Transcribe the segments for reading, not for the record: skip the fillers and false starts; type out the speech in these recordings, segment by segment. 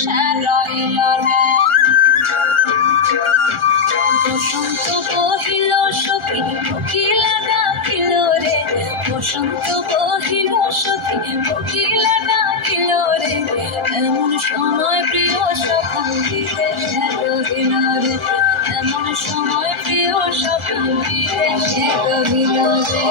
বিদেশে রহিল রে। বসন্ত বহিল সখী কোকিলা ডাকিল রে, বসন্ত বহিল সখী কোকিলা ডাকিল রে। এমন সময় প্রিয় সখা বিদেশে রহিল রে, এমন সময় প্রিয় সখা বিদেশে রহিল রে।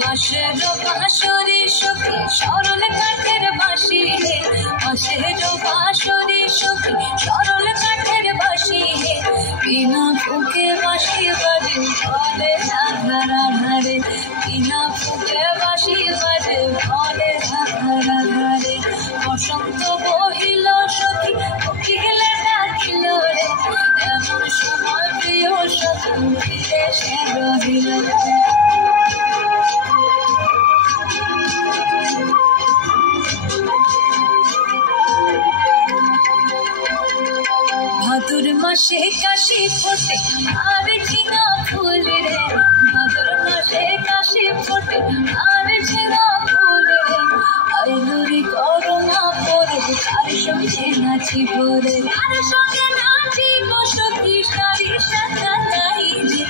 বাঁশের বাঁশরি সখী সরল কাঠের বাঁশি হে, বাঁশের বাঁশরি সখী সরল কাঠের বাঁশি হে। বিনা ফুকে বাঁশি বাজে ঘরে রাধার আধারে, বিনা ফুকে বাঁশি বাজে ঘরে রাধার আধারে। বসন্ত বহিল সখী কোকিলা ডাকিল রে, এমন সময় প্রিয় সখী বিদেশে রহিল রে। ভাদর মাসে কাশি ফোটে আর ঝিঙা ফুল রে, ভাদর মাসে কাশি ফোটে আর ঝিঙা ফুল রে। আইনুরি করমা পরে তার সঙ্গে নাচিব রে, তার সঙ্গে নাচিব সখী সারি সাথা নাইলে।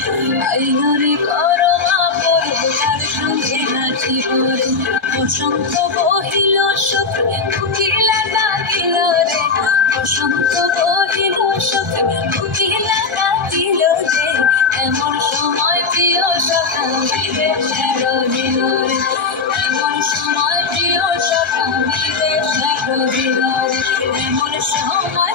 আইনুরি করমা পরে তার সঙ্গে নাচিব রে। বসন্ত বহিল সখী কোকিলা ডাকিল রে, বসন্ত বহিল সখী কোকিলা ডাকিল রে। এমন সময় প্রিয় সখা বিদেশে রহিল রে, এমন সময় প্রিয় সখা বিদেশে রহিল রে, এমন সময়